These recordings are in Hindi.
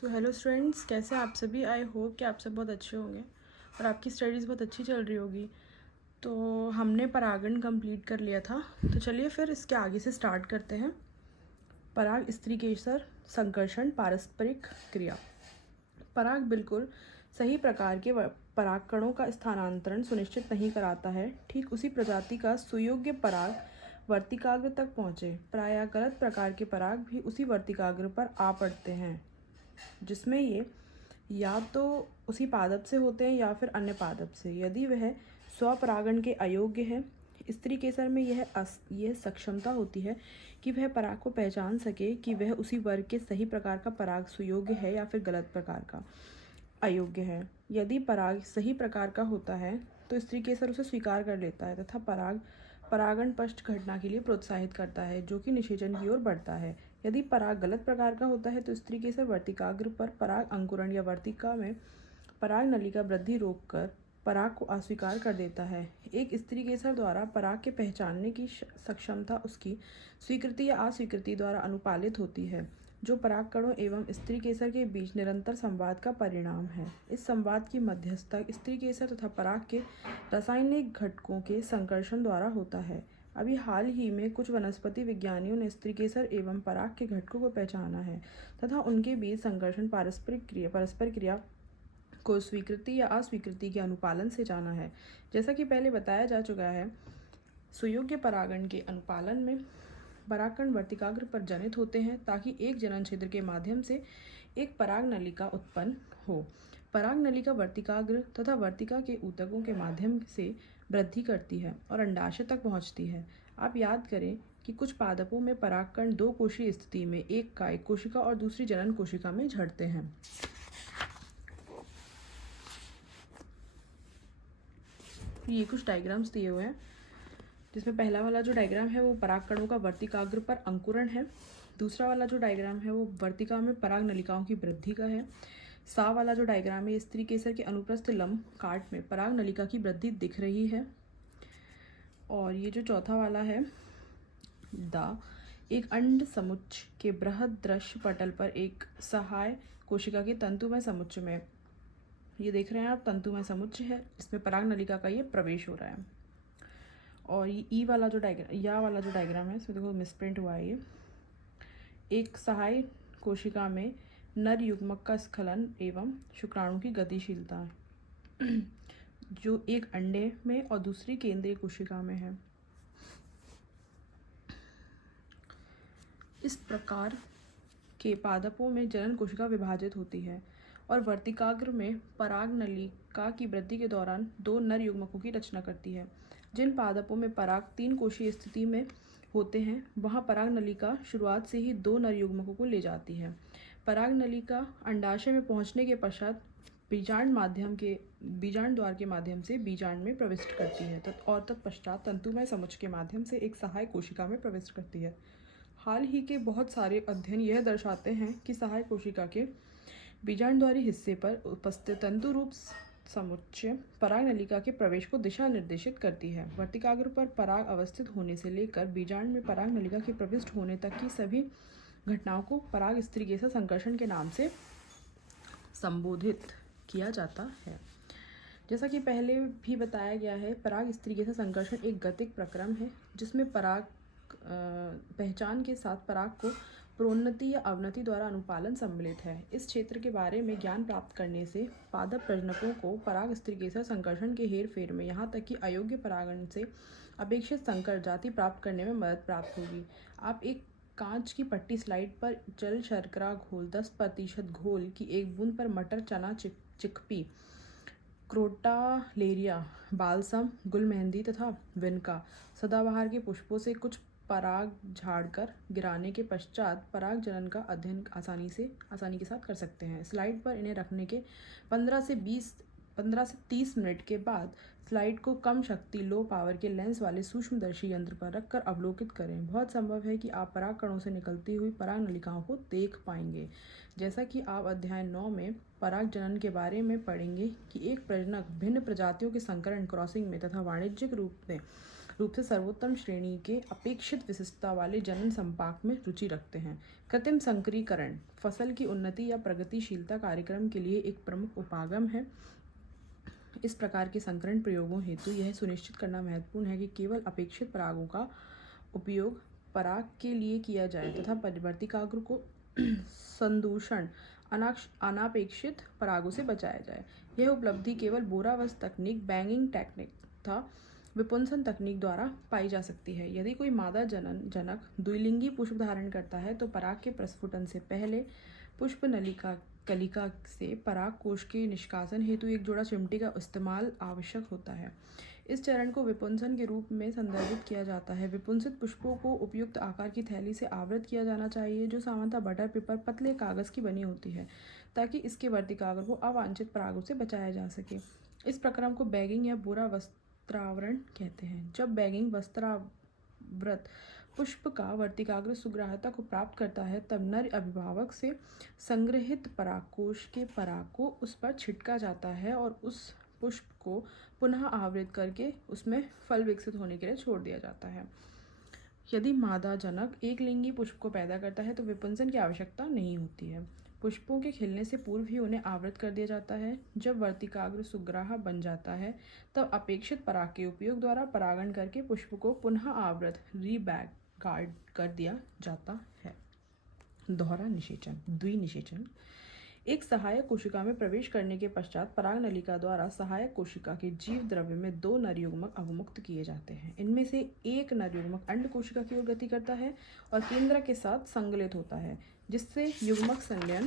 सो हेलो स्टूडेंट्स, कैसे आप सभी। आई होप कि आप सब बहुत अच्छे होंगे और आपकी स्टडीज़ बहुत अच्छी चल रही होगी। तो हमने परागण कंप्लीट कर लिया था, तो चलिए फिर इसके आगे से स्टार्ट करते हैं। पराग स्त्रीकेसर संकर्षण पारस्परिक क्रिया। पराग बिल्कुल सही प्रकार के परागकणों का स्थानांतरण सुनिश्चित नहीं कराता है। ठीक उसी प्रजाति का सुयोग्य पराग वर्तिकाग्र तक पहुँचे। प्रायः गलत प्रकार के पराग भी उसी वर्तिकाग्र पर आ पड़ते हैं, जिसमें ये या तो उसी पादप से होते हैं या फिर अन्य पादप से। यदि वह स्वपरागण के अयोग्य है, स्त्री केसर में यह सक्षमता होती है कि वह पराग को पहचान सके कि वह उसी वर्ग के सही प्रकार का पराग सुयोग्य है या फिर गलत प्रकार का अयोग्य है। यदि पराग सही प्रकार का होता है तो स्त्री केसर उसे स्वीकार कर लेता है तथा परागण पश्च घटना के लिए प्रोत्साहित करता है, जो कि निषेचन की ओर बढ़ता है। यदि पराग गलत प्रकार का होता है तो स्त्री केसर वर्तिकाग्र पर पराग अंकुरण या वर्तिका में पराग नली का वृद्धि रोककर पराग को अस्वीकार कर देता है। एक स्त्री केसर द्वारा पराग के पहचानने की सक्षमता उसकी स्वीकृति या अस्वीकृति द्वारा अनुपालित होती है, जो परागकणों एवं स्त्री केसर के बीच निरंतर संवाद का परिणाम है। इस संवाद की मध्यस्थता स्त्री केसर तथा पराग के रासायनिक घटकों के संकर्षण द्वारा होता है। अभी हाल ही में कुछ वनस्पति विज्ञानियों ने स्त्री केसर एवं पराग के घटकों को पहचाना है तथा उनके बीच संकर्षण परस्पर क्रिया को स्वीकृति या अस्वीकृति के अनुपालन से जाना है। जैसा कि पहले बताया जा चुका है, सुयोग्य परागण के अनुपालन में परागकण वर्तिकाग्र पर जनित होते हैं ताकि एक जनन क्षेत्र के माध्यम से एक पराग नलिका उत्पन्न हो। पराग नलिका वर्तिकाग्र तथा वर्तिका के ऊतकों के माध्यम से वृद्धि करती है और अंडाशय तक पहुंचती है। आप याद करें कि कुछ पादपों में परागकण दो कोशीय स्थिति में, एक कायिक कोशिका और दूसरी जनन कोशिका में झड़ते हैं। ये कुछ डायग्राम्स दिए हुए हैं, जिसमें पहला वाला जो डायग्राम है वो परागकणों का वर्तिकाग्र पर अंकुरण है। दूसरा वाला जो डायग्राम है वो वर्तिका में पराग नलिकाओं की वृद्धि का है। सा वाला जो डायग्राम है, स्त्री केसर के अनुप्रस्थ लंब काट में पराग नलिका की वृद्धि दिख रही है। और ये जो चौथा वाला है एक अंड समुच्च के बृहद दृश्य पटल पर एक सहाय कोशिका के तंतुमय समुच्च में, ये देख रहे हैं आप, तंतुमय समुच्च है, इसमें पराग नलिका का ये प्रवेश हो रहा है। और ये वाला जो डायग्राम है, इसमें देखो मिसप्रिंट हुआ है। ये एक सहाय कोशिका में नर युग्मक का स्खलन एवं शुक्राणु की गतिशीलता जो एक अंडे में और दूसरी केंद्रीय कोशिका में है। इस प्रकार के पादपों में जनन कोशिका विभाजित होती है और वर्तिकाग्र में पराग नलिका की वृद्धि के दौरान दो नर युग्मकों की रचना करती है। जिन पादपों में पराग तीन कोशीय स्थिति में होते हैं, वहाँ पराग नलिका शुरुआत से ही दो नर युग्मकों को ले जाती है। पराग नलिका अंडाशय में पहुँचने के पश्चात बीजांड द्वार के माध्यम से बीजांड में प्रविष्ट करती है और तत्पश्चात तंतुमय समुच्च के माध्यम से एक सहाय कोशिका में प्रविष्ट करती है। हाल ही के बहुत सारे अध्ययन यह दर्शाते हैं कि सहायक कोशिका के बीजांडद्वारी हिस्से पर उपस्थित तंतु रूप समुच्चय पराग नलिका के प्रवेश को दिशा निर्देशित करती है। वर्तिकाग्र पर पराग अवस्थित होने से लेकर बीजांड में पराग नलिका के प्रविष्ट होने तक की सभी घटनाओं को पराग स्त्री केसर संकर्षण के नाम से संबोधित किया जाता है। जैसा कि पहले भी बताया गया है, पराग स्त्री केसर संकर्षण एक गतिक प्रक्रम है जिसमें पराग पहचान के साथ पराग को प्रोन्नति या अवनति द्वारा अनुपालन सम्मिलित है। इस क्षेत्र के बारे में ज्ञान प्राप्त करने से पादप प्रजनकों को पराग स्त्री केसर संकर्षण के हेर फेर में, यहाँ तक कि अयोग्य परागण से अपेक्षित संकर जाति प्राप्त करने में मदद प्राप्त होगी। आप एक कांच की पट्टी स्लाइड पर जल शर्करा घोल 10% घोल की एक बूंद पर मटर, चना, चिकपी, क्रोटालेरिया, बालसम, गुलमेहंदी तथा विनका सदाबहार के पुष्पों से कुछ पराग झाड़कर गिराने के पश्चात पराग जनन का अध्ययन आसानी के साथ कर सकते हैं। स्लाइड पर इन्हें रखने के 15 से 30 मिनट के बाद स्लाइड को कम शक्ति लो पावर के लेंस वाले सूक्ष्मदर्शी यंत्र पर रखकर अवलोकित करें। बहुत संभव है कि आप पराग कणों से निकलती हुई पराग नलिकाओं को देख पाएंगे। जैसा कि आप अध्याय 9 में पराग जनन के बारे में पढ़ेंगे कि एक प्रजनक भिन्न प्रजातियों के संकरण क्रॉसिंग में तथा वाणिज्यिक रूप में रूप से सर्वोत्तम श्रेणी के अपेक्षित विशिष्टता वाले जनन संपाक में रुचि रखते हैं। कृत्रिम संकरीकरण फसल की उन्नति या प्रगतिशीलता कार्यक्रम के लिए एक प्रमुख उपागम है। इस प्रकार के संकरण प्रयोगों हेतु यह सुनिश्चित करना महत्वपूर्ण है कि केवल अपेक्षित परागों का उपयोग पराग के लिए किया जाए तथा परिवर्तिकाग्र को संदूषण अनापेक्षित परागों से बचाया जाए। यह उपलब्धि केवल बोरावस तकनीक, बैंगिंग टेक्निक तथा विपुंसन तकनीक द्वारा पाई जा सकती है। यदि कोई मादा जनक द्विलिंगी पुष्प धारण करता है तो पराग के प्रस्फुटन से पहले पुष्प नलिका कलिका से पराग कोश के निष्कासन हेतु एक जोड़ा चिमटी का इस्तेमाल आवश्यक होता है। इस चरण को विपुंसन के रूप में संदर्भित किया जाता है। विपुंसित पुष्पों को उपयुक्त आकार की थैली से आवृत किया जाना चाहिए जो सामान्यतः बटर पेपर पतले कागज की बनी होती है ताकि इसके वर्तिकाग्र को अवांछित परागों से बचाया जा सके। इस प्रक्रम को बैगिंग या बोरा वस्त्रावरण कहते हैं। जब बैगिंग वस्त्रावृत पुष्प का वर्तिकाग्र सुग्राह्यता को प्राप्त करता है तब नर अभिभावक से संग्रहित परागकोश के पराग को उस पर छिटका जाता है और उस पुष्प को पुनः आवृत करके उसमें फल विकसित होने के लिए छोड़ दिया जाता है। यदि मादा जनक एक लिंगी पुष्प को पैदा करता है तो विपुंसन की आवश्यकता नहीं होती है। पुष्पों के खिलने से पूर्व ही उन्हें आवृत कर दिया जाता है। जब वर्तिकाग्र सुग्राह्य बन जाता है तब अपेक्षित पराग के उपयोग द्वारा परागण करके पुष्प को पुनः आवृत गार्ड कर दिया जाता है। दोहरा निषेचन, द्विनिषेचन। एक सहायक कोशिका में प्रवेश करने के पश्चात पराग नलिका द्वारा सहायक कोशिका के जीव द्रव्य में 2 नर युग्मक अवमुक्त किए जाते हैं। इनमें से एक नर युग्मक अंड कोशिका की ओर गति करता है और केंद्रक के साथ संगलित होता है जिससे युग्मक संलयन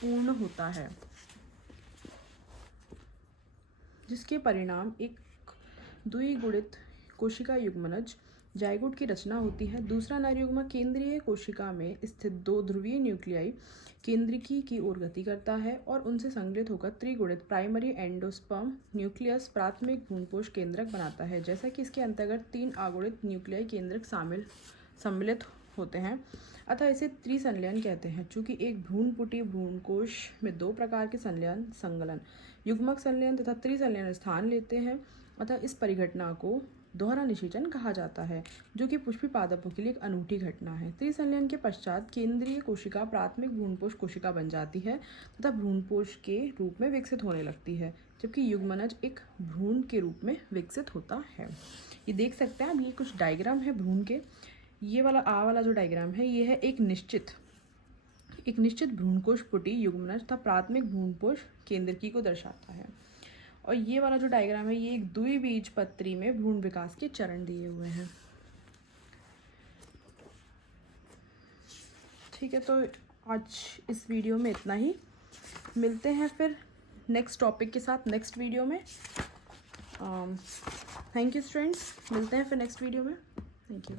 पूर्ण होता है, जिसके परिणाम एक द्विगुणित कोशिका युग्मनज जाइगोट की रचना होती है। दूसरा नर युग्मक केंद्रीय कोशिका में स्थित 2 ध्रुवीय न्यूक्लियाई केंद्रिकी की ओर गति करता है और उनसे संगलित होकर त्रिगुणित प्राइमरी एंडोस्पर्म न्यूक्लियस प्राथमिक भ्रूणपोष केंद्रक बनाता है। जैसा कि इसके अंतर्गत 3 अगुणित न्यूक्लियाई केंद्रक सम्मिलित होते हैं अतः इसे त्रिसंलयन कहते हैं। चूंकि एक भ्रूणपुटी भ्रूणकोश में 2 प्रकार के संलयन युग्मक संलयन तथा त्रिसंलयन स्थान लेते हैं अतः इस परिघटना को दोहरा निषेचन कहा जाता है जो कि पुष्पी पादपों के लिए एक अनूठी घटना है। त्रिसंलयन के पश्चात केंद्रीय कोशिका प्राथमिक भ्रूणपोष कोशिका बन जाती है तथा भ्रूणपोष के रूप में विकसित होने लगती है जबकि युग्मनज एक भ्रूण के रूप में विकसित होता है। ये देख सकते हैं आप, ये कुछ डायग्राम है भ्रूण के। ये वाला जो डायग्राम है ये है एक निश्चित भ्रूणकोश पुटी युग्मनज तथा प्राथमिक भ्रूणपोष केंद्रकी को दर्शाता है। और ये वाला जो डायग्राम है ये एक द्विबीजपत्री में भ्रूण विकास के चरण दिए हुए हैं। ठीक है, तो आज इस वीडियो में इतना ही। मिलते हैं फिर नेक्स्ट टॉपिक के साथ नेक्स्ट वीडियो में। थैंक यू स्टूडेंट्स, मिलते हैं फिर नेक्स्ट वीडियो में। Thank you.